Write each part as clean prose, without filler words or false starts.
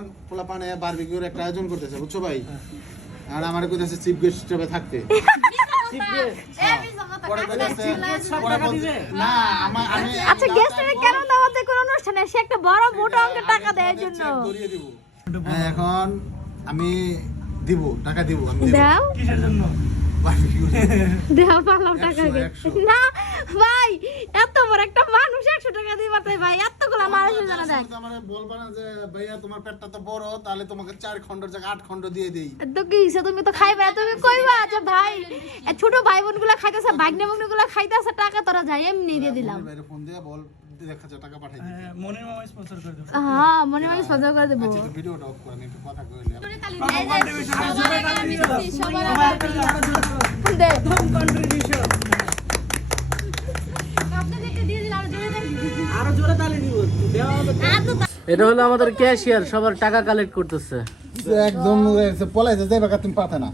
এখন পোলাপানে বারবিকিউর একটা আয়োজন করতেছে বুঝছো ভাই আর আমার কইতাছে চিফ গেস্ট হিসেবে থাকতে না আমি আচ্ছা গেস্টের কেন দাওয়াতে কোন অনুষ্ঠানে সে একটা বড় মোটা অঙ্কের টাকা দেওয়ার জন্য এখন আমি দিব টাকা দিব আমি দাও কিসের জন্য? দেও পারলাম টাকা 100, দে 100 না ভাই এত বড় একটা মানুষ 100 টাকা দিবা তাই ভাই এতগুলা মানুষের জানা দেখ আমারে বলবা না যে ভাইয়া তোমার পেটটা তো বড় তাহলে তোমাকে 4 খন্ডের জায়গা 8 খন্ড দিয়ে দেই তো কি হিসা তুমি তো খাইবা তুমি কইবা যে ভাই এ ছোট ভাই বোনগুলা খাইতাছে ভাগ্নে ভাগ্নেগুলা খাইতাছে টাকা তোরা যাই এমনি দিয়ে দিলাম বাইরে ফোন দিয়ে বল 1000 টাকা পাঠাই দিই মনির মামা স্পন্সর করে দেব। হ্যাঁ মনে মনে সজা করে দেব আচ্ছা ভিডিওটা অফ করে আমি একটু কথা কইলাম দে কন্ট্রিবিউশন আপনাদেরকে দিয়ে দিলাম আরো জোরে তালি দিব দেওয়া হবে। এটা হলো আমাদের ক্যাশিয়ার সবার টাকা কালেক্ট করতেছে একদম পলাইতে যাইবা কা তুমি পাতে না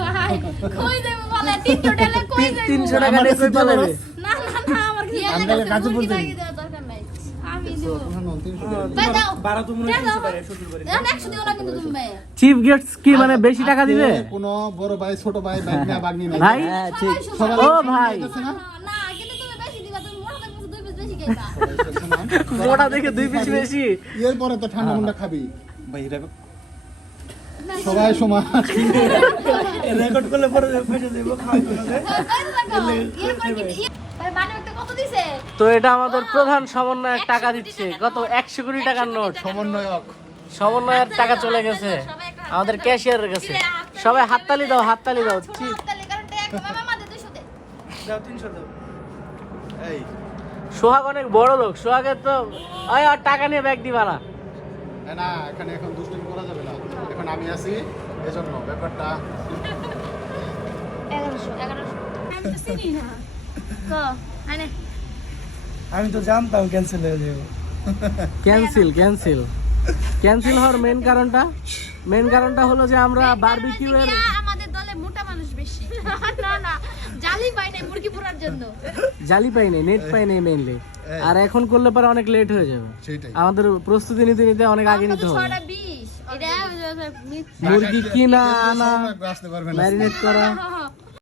ভাই কই দেব বলে 300 টাকা কই দেব 300 টাকা নিয়ে কই পালাবে না না না আমার কি আমরা কাজে বলতে দরকার নাই আমি দেব ভাই দাও বারা তো মনে হয় 300 পারে 70 পারে। না 100 দিও না কিন্তু তুমি ভাই চিফ গেস্ট কি মানে বেশি টাকা দিবে কোনো বড় ভাই ছোট ভাই ভাগনা ভাগনি নাই ভাই ঠিক ও ভাই না কিন্তু তুমি বেশি দিবা তুমি মোটা থাকবে 2 পিস বেশি খাইবা মোটা দেখে 2 পিস বেশি এর পরে তো ঠান্ডা মুন্ডা খাবি ভাই সবাই সমান রেকর্ড করলে পরে ফেসে দেব খাওয়া কত দিছে তো এটা আমাদের প্রধান সমন্বয়ক টাকা দিচ্ছে কত 100 কোটি টাকার নোট সমন্বয়ের টাকা চলে গেছে আমাদের ক্যাশিয়ারের কাছে সবাই হাততালি দাও চিফ দাও 300 দাও। এই সোহাগ অনেক বড় লোক সোহাগের তো ওই আর টাকা নিয়ে ব্যাগ দিবা না না এখানে এখন দুষ্টুমি করা যাবে না এখন আমি আছি এজন্য ব্যাপারটা 1100 আমি তো জানতাম ক্যান্সেল হয়ে যাবে। ক্যান্সেল হওয়ার মেন কারণটা হলো যে আমরা বারবিকিউ এর আমাদের দলে মোটা মানুষ বেশি না না জালি পাই না মুরগি পোড়ার জন্য জালি পাই নাই নেট পাই নাই মেইনলি আর এখন করলে পরে অনেক লেট হয়ে যাবে সেটাই আমাদের প্রস্তুতি নিতে অনেক আগে নিতে হবে 6:20 এটা মুরগি কিনা আনা আসতে পারবে না ম্যারিনেট করা হ্যাঁ